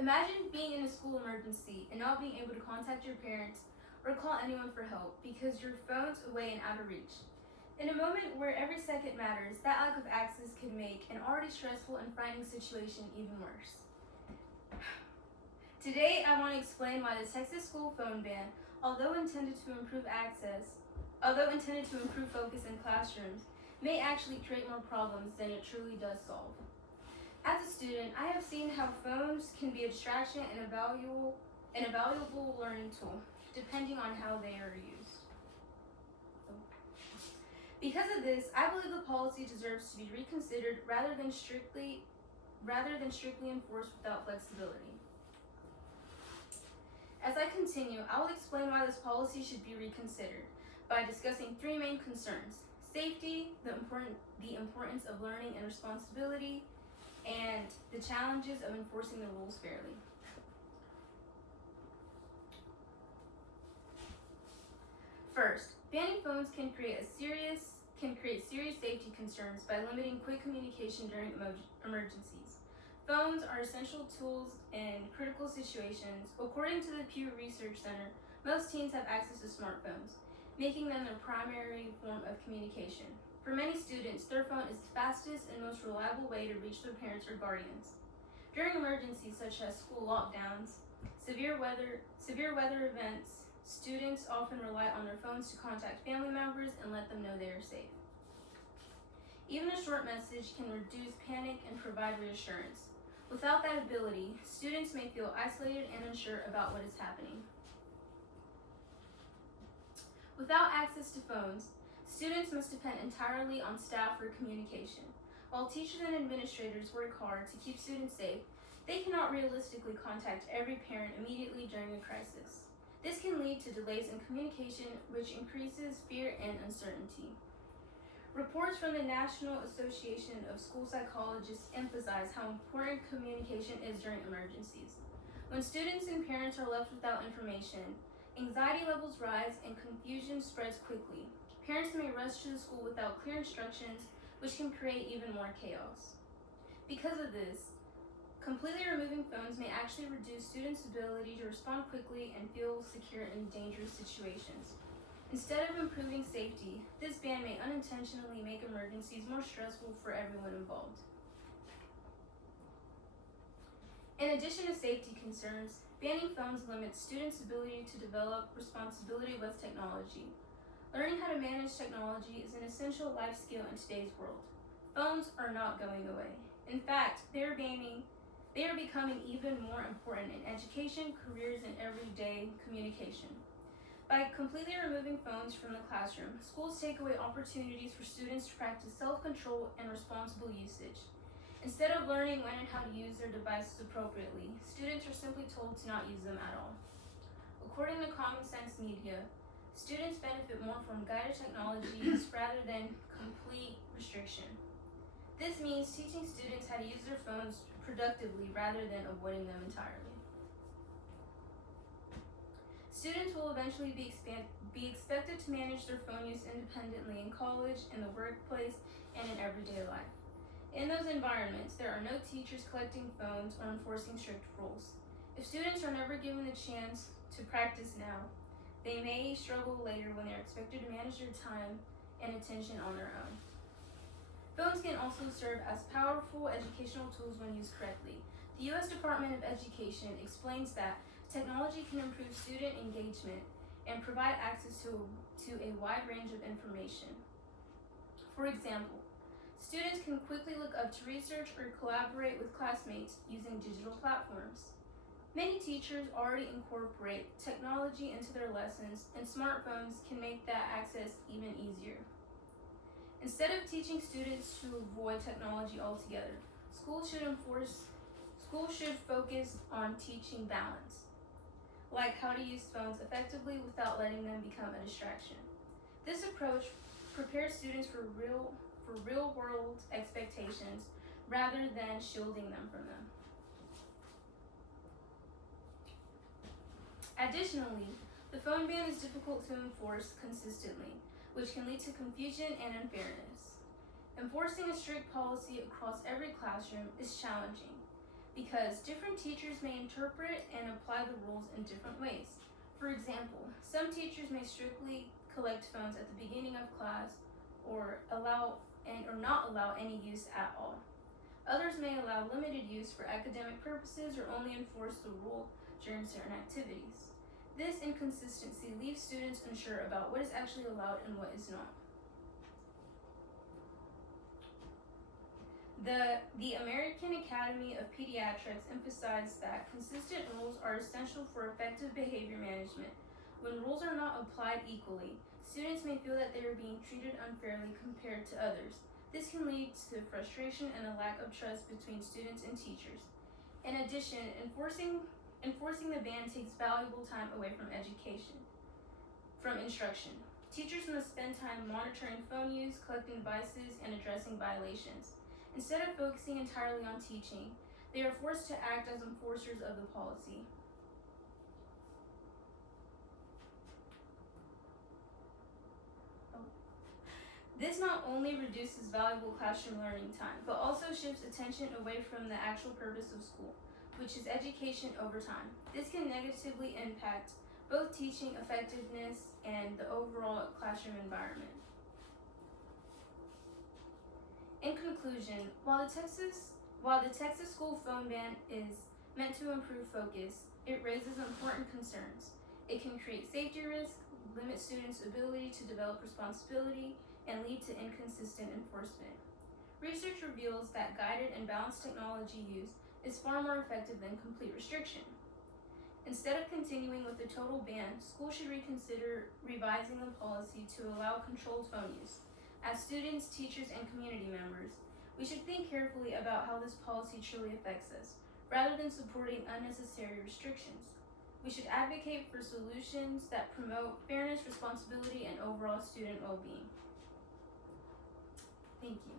Imagine being in a school emergency and not being able to contact your parents or call anyone for help because your phone's away and out of reach. In a moment where every second matters, that lack of access can make an already stressful and frightening situation even worse. Today, I want to explain why the Texas school phone ban, although intended to improve focus in classrooms, may actually create more problems than it truly does solve. As a student, I have seen how phones can be a distraction and a valuable learning tool, depending on how they are used. Because of this, I believe the policy deserves to be reconsidered rather than strictly enforced without flexibility. As I continue, I will explain why this policy should be reconsidered by discussing three main concerns: safety, the importance of learning and responsibility, and the challenges of enforcing the rules fairly. First, banning phones can create serious safety concerns by limiting quick communication during emergencies. Phones are essential tools in critical situations. According to the Pew Research Center, most teens have access to smartphones, making them their primary form of communication. For many students, their phone is the fastest and most reliable way to reach their parents or guardians. During emergencies such as school lockdowns, severe weather events, students often rely on their phones to contact family members and let them know they are safe. Even a short message can reduce panic and provide reassurance. Without that ability, students may feel isolated and unsure about what is happening. Without access to phones, students must depend entirely on staff for communication. While teachers and administrators work hard to keep students safe, they cannot realistically contact every parent immediately during a crisis. This can lead to delays in communication, which increases fear and uncertainty. Reports from the National Association of School Psychologists emphasize how important communication is during emergencies. When students and parents are left without information, anxiety levels rise and confusion spreads quickly. Parents may rush to the school without clear instructions, which can create even more chaos. Because of this, completely removing phones may actually reduce students' ability to respond quickly and feel secure in dangerous situations. Instead of improving safety, this ban may unintentionally make emergencies more stressful for everyone involved. In addition to safety concerns, banning phones limits students' ability to develop responsibility with technology. Learning how to manage technology is an essential life skill in today's world. Phones are not going away. In fact, they are becoming even more important in education, careers, and everyday communication. By completely removing phones from the classroom, schools take away opportunities for students to practice self-control and responsible usage. Instead of learning when and how to use their devices appropriately, students are simply told to not use them at all. According to Common Sense Media, students benefit more from guided technologies rather than complete restriction. This means teaching students how to use their phones productively rather than avoiding them entirely. Students will eventually be expected to manage their phone use independently in college, in the workplace, and in everyday life. In those environments, there are no teachers collecting phones or enforcing strict rules. If students are never given the chance to practice now, they may struggle later when they are expected to manage their time and attention on their own. Phones can also serve as powerful educational tools when used correctly. The U.S. Department of Education explains that technology can improve student engagement and provide access to a wide range of information. For example, students can quickly look up to research or collaborate with classmates using digital platforms. Many teachers already incorporate technology into their lessons, and smartphones can make that access even easier. Instead of teaching students to avoid technology altogether, schools should focus on teaching balance, like how to use phones effectively without letting them become a distraction. This approach prepares students for real-world expectations rather than shielding them from them. Additionally, the phone ban is difficult to enforce consistently, which can lead to confusion and unfairness. Enforcing a strict policy across every classroom is challenging. because different teachers may interpret and apply the rules in different ways. For example, some teachers may strictly collect phones at the beginning of class or not allow any use at all. Others may allow limited use for academic purposes or only enforce the rule during certain activities. This inconsistency leaves students unsure about what is actually allowed and what is not. The American Academy of Pediatrics emphasized that consistent rules are essential for effective behavior management. When rules are not applied equally, students may feel that they are being treated unfairly compared to others. This can lead to frustration and a lack of trust between students and teachers. In addition, enforcing the ban takes valuable time away from instruction. Teachers must spend time monitoring phone use, collecting devices, and addressing violations. Instead of focusing entirely on teaching, they are forced to act as enforcers of the policy. This not only reduces valuable classroom learning time, but also shifts attention away from the actual purpose of school, which is education over time. This can negatively impact both teaching effectiveness and the overall classroom environment. In conclusion, while the Texas school phone ban is meant to improve focus, it raises important concerns. It can create safety risks, limit students' ability to develop responsibility, and lead to inconsistent enforcement. Research reveals that guided and balanced technology use is far more effective than complete restriction. Instead of continuing with the total ban, schools should reconsider revising the policy to allow controlled phone use. As students, teachers, and community members, we should think carefully about how this policy truly affects us, rather than supporting unnecessary restrictions. We should advocate for solutions that promote fairness, responsibility, and overall student well-being. Thank you.